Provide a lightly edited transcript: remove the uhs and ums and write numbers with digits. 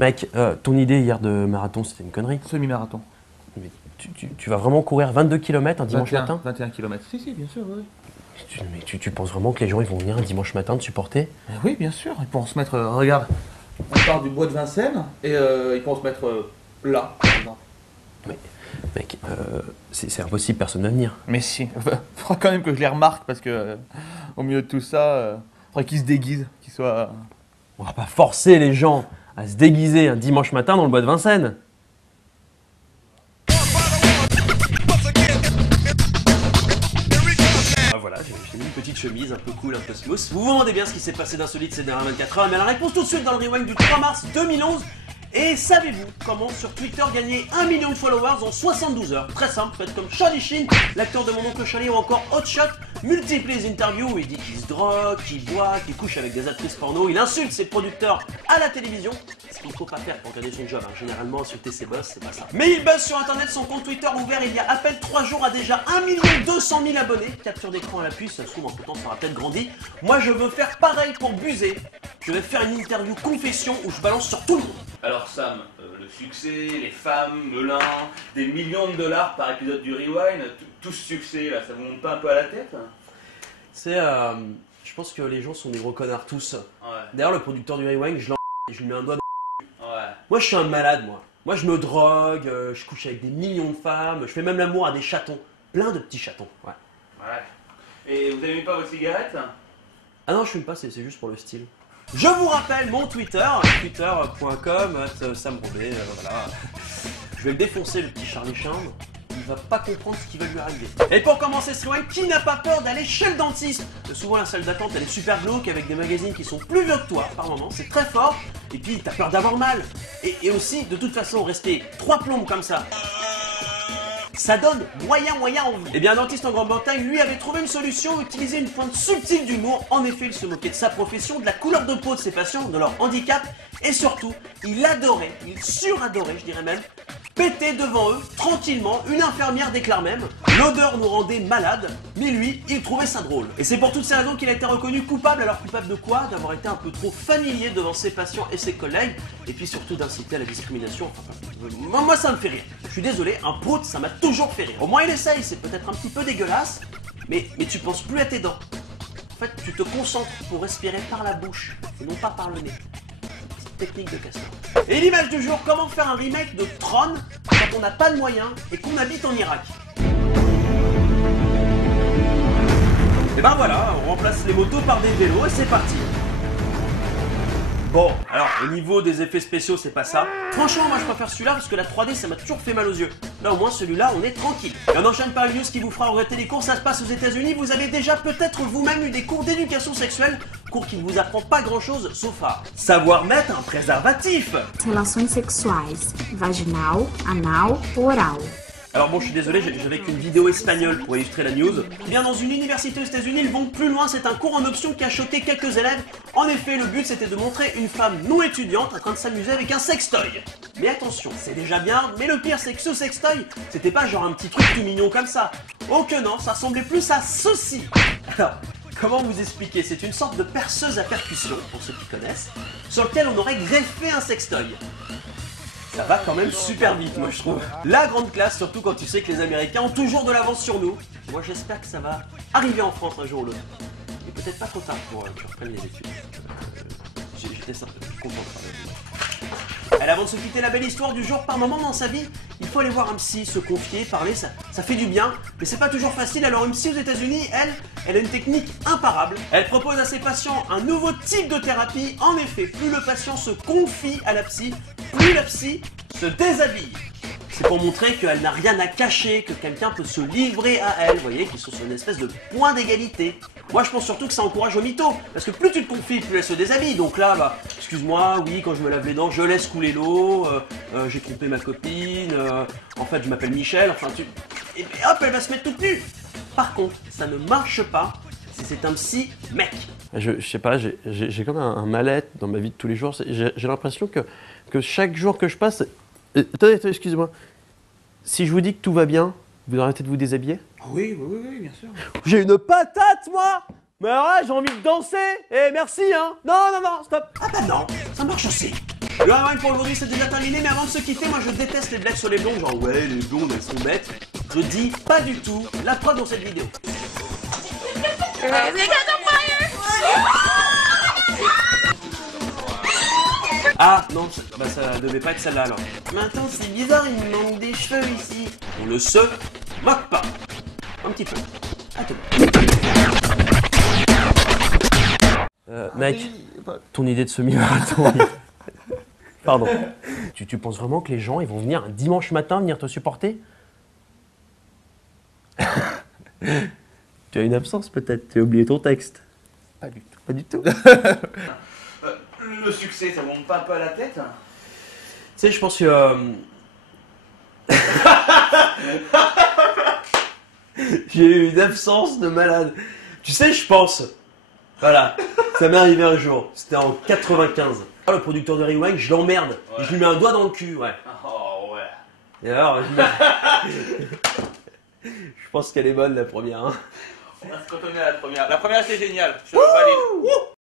Mec, ton idée hier de marathon, c'était une connerie. Semi-marathon. Mais tu vas vraiment courir 22 km un dimanche 21, matin? 21 km. Si, bien sûr, oui. Mais tu penses vraiment que les gens ils vont venir un dimanche matin te supporter? Oui, bien sûr. Ils pourront se mettre. Regarde, on part du bois de Vincennes et ils pourront se mettre là, par exemple. Mec, c'est impossible, personne ne va venir. Mais si. Faudra quand même que je les remarque parce que au milieu de tout ça, faudrait qu'ils se déguisent, qu'ils soient. On va pas forcer les gens à se déguiser un dimanche matin dans le bois de Vincennes. Ah voilà, j'ai mis une petite chemise un peu cool, un peu smooth. Vous vous demandez bien ce qui s'est passé d'insolite ces dernières 24 heures, mais la réponse tout de suite dans le rewind du 3 mars 2011. Et savez-vous comment sur Twitter gagner 1 million de followers en 72 heures? Très simple, faites comme Charlie Sheen, l'acteur de Mon Oncle Charlie ou encore Hotshot, multiplie les interviews où il dit qu'il se drogue, qu'il boit, qu'il couche avec des actrices porno, il insulte ses producteurs à la télévision, ce qu'il ne faut pas faire pour gagner son job, hein. Généralement insulter ses boss, c'est pas ça. Mais il buzz sur internet, son compte Twitter ouvert il y a à peine 3 jours a déjà 1 200 000 abonnés, capture d'écran à l'appui, ça se trouve en temps ça aura peut-être grandi. Moi je veux faire pareil pour buzzer, je vais faire une interview confession où je balance sur tout le monde. Alors Sam, le succès, les femmes, Melun, des millions de dollars par épisode du Rewind, tout ce succès là, ça vous monte pas un peu à la tête? C'est, je pense que les gens sont des gros connards tous. Ouais. D'ailleurs le producteur du Rewind, je lui mets un doigt dans... Ouais. Moi je suis un malade moi. Moi je me drogue, je couche avec des millions de femmes, je fais même l'amour à des chatons. Plein de petits chatons, ouais. Ouais. Et vous aimez pas vos cigarettes? Ah non je fume pas, c'est juste pour le style. Je vous rappelle mon Twitter, twitter.com, samrobé, voilà. Je vais le défoncer le petit Charlie Charme. Il va pas comprendre ce qui va lui arriver. Et pour commencer ce rewind, qui n'a pas peur d'aller chez le dentiste? Souvent la salle d'attente elle est super glauque avec des magazines qui sont plus vieux que toi par moment, c'est très fort. Et puis t'as peur d'avoir mal. Et aussi, de toute façon, rester 3 plombes comme ça, ça donne moyen envie. Eh bien un dentiste en Grande-Bretagne lui avait trouvé une solution, utiliser une pointe subtile d'humour. En effet, il se moquait de sa profession, de la couleur de peau de ses patients, de leur handicap. Et surtout, il adorait, il suradorait je dirais même, péter devant eux, tranquillement. Une infirmière déclare même: l'odeur nous rendait malades, mais lui, il trouvait ça drôle. Et c'est pour toutes ces raisons qu'il a été reconnu coupable. Alors coupable de quoi? D'avoir été un peu trop familier devant ses patients et ses collègues, et puis surtout d'inciter à la discrimination. Enfin, moi ça me fait rire. Je suis désolé, un prout, ça m'a toujours fait rire. Au moins il essaye, c'est peut-être un petit peu dégueulasse, mais tu penses plus à tes dents. En fait, tu te concentres pour respirer par la bouche, et non pas par le nez. Technique de Castor. Et l'image du jour, comment faire un remake de Tron quand on n'a pas de moyens et qu'on habite en Irak? Et ben voilà, on remplace les motos par des vélos et c'est parti. Bon, alors au niveau des effets spéciaux, c'est pas ça. Franchement, moi je préfère celui-là parce que la 3D ça m'a toujours fait mal aux yeux. Là au moins celui-là, on est tranquille. Et on enchaîne par une news qui vous fera regretter les cours. Ça se passe aux États-Unis. Vous avez déjà peut-être vous-même eu des cours d'éducation sexuelle, cours qui ne vous apprend pas grand-chose sauf à savoir mettre un préservatif. Relações sexuais, vaginal, anal ou oral. Alors bon, je suis désolé, j'avais qu'une vidéo espagnole pour illustrer la news. Eh bien, dans une université aux États-Unis, ils vont plus loin. C'est un cours en option qui a choqué quelques élèves. En effet, le but c'était de montrer une femme non étudiante en train de s'amuser avec un sextoy. Mais attention, c'est déjà bien, mais le pire c'est que ce sextoy, c'était pas genre un petit truc tout mignon comme ça. Oh que non, ça ressemblait plus à ceci. Alors, comment vous expliquer? C'est une sorte de perceuse à percussion, pour ceux qui connaissent, sur lequel on aurait greffé un sextoy. Ça va quand même super vite, moi je trouve. La grande classe, surtout quand tu sais que les Américains ont toujours de l'avance sur nous. Moi j'espère que ça va arriver en France un jour ou l'autre. Et peut-être pas trop tard pour que je reprenne les études. J'étais content de parler. Avant de se quitter, la belle histoire du jour, par moment dans sa vie, il faut aller voir un psy, se confier, parler, ça fait du bien, mais c'est pas toujours facile. Alors une psy aux États-Unis, elle a une technique imparable. Elle propose à ses patients un nouveau type de thérapie. En effet, plus le patient se confie à la psy, plus la psy se déshabille. C'est pour montrer qu'elle n'a rien à cacher, que quelqu'un peut se livrer à elle, vous voyez, qu'ils sont sur une espèce de point d'égalité. Moi je pense surtout que ça encourage au mytho, parce que plus tu te confies, plus elle se déshabille. Donc là, bah, excuse-moi, oui, quand je me lave les dents, je laisse couler l'eau, j'ai trompé ma copine, en fait je m'appelle Michel, enfin tu... Et hop, elle va se mettre toute nue. Par contre, ça ne marche pas si c'est un psy mec. Je sais pas, j'ai comme un mal-être dans ma vie de tous les jours. J'ai l'impression que chaque jour que je passe... Attendez, excusez-moi. Si je vous dis que tout va bien, vous arrêtez de vous déshabiller? Oui, bien sûr. J'ai une patate, moi! Mais alors là, j'ai envie de danser! Eh, merci, hein! Non, stop! Ah bah non, ça marche aussi! Le Rewind pour aujourd'hui c'est déjà terminé, mais avant de se quitter, moi je déteste les blagues sur les blondes, genre ouais les blondes elles sont bêtes. Je dis pas du tout, la preuve dans cette vidéo. Ah non, bah ça devait pas être celle-là alors. Mais attends, c'est bizarre, il me manque des cheveux ici. On ne se moque pas. Un petit peu. Attends. Mec, ton idée de semi-marathon. Pardon. Tu penses vraiment que les gens ils vont venir un dimanche matin venir te supporter? Tu as une absence peut-être, tu as oublié ton texte. Pas du tout. Pas du tout. Le succès, ça vous monte pas un peu à la tête? Tu sais, je pense que... J'ai eu une absence de malade. Tu sais, je pense... Voilà, ça m'est arrivé un jour. C'était en 95. Le producteur de Rewind, je l'emmerde. Ouais. Je lui mets un doigt dans le cul, ouais. Oh ouais. Et alors, je pense qu'elle est bonne la première. Hein. On va se cantonner à la première. La première, c'est génial. Je le valide.